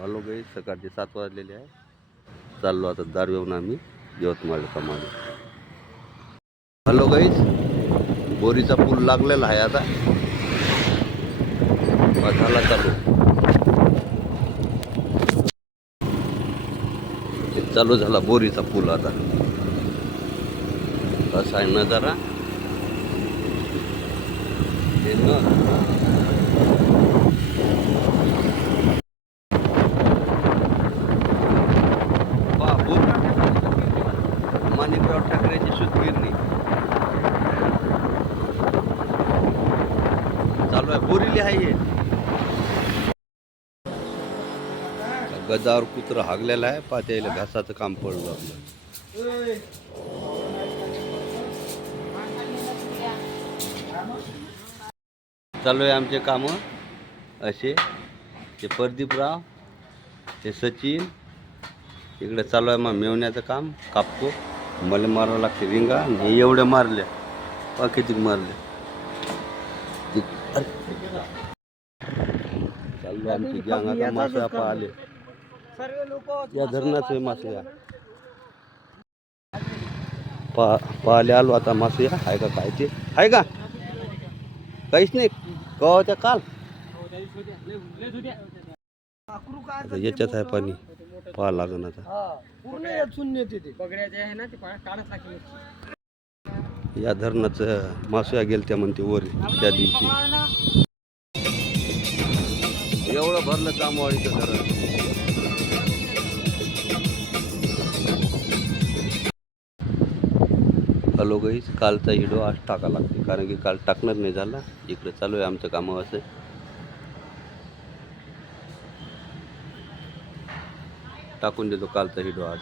Hello गाईस, सकाळचे 7 वाजलेले आहे. चाललो आता दारव्याहून आम्ही यवतमाळ कामाला. हॅलो गाईस, बोरीचा पूल लागलेला आहे आता. झाला चालू. चालू झाला बोरीचा पूल आता. असा आहे नजारा. हे माणिकराव ठाकरेची सूतगिरणी चालू आहे. बोरीली आहे हे. गजावर कुत्र हागलेला आहे. पात्याला घासाचं काम पडलं आपलं. चालू आहे आमचे काम असे. ते प्रदीपराव, ते सचिन इकडे चालू आहे. मग मेवण्याचं काम कापतो. मला मारावं लागते रिंगा. हे एवढे मारले पा किती मारले. चालू आमची गँग आता. मासे आपा आले. या धरणाचे मासे या पाहिले आलो आता. मासे या आहे का काय ते आहे का काहीच नाही का त्या काल याच्यात आहे पाणी. पाहा लागण आता. या धरणाचं मासुया गेल त्या म्हणते वर त्या दिवशी. एवढं भरलं जांभवाडीचं धरण. हॅलो गाईस, कालचा व्हिडिओ आज टाका लागते कारण की काल टाकणार नाही झाला. इकडे चालू आहे आमचं काम असं. टाकून देतो कालचा व्हिडिओ आज.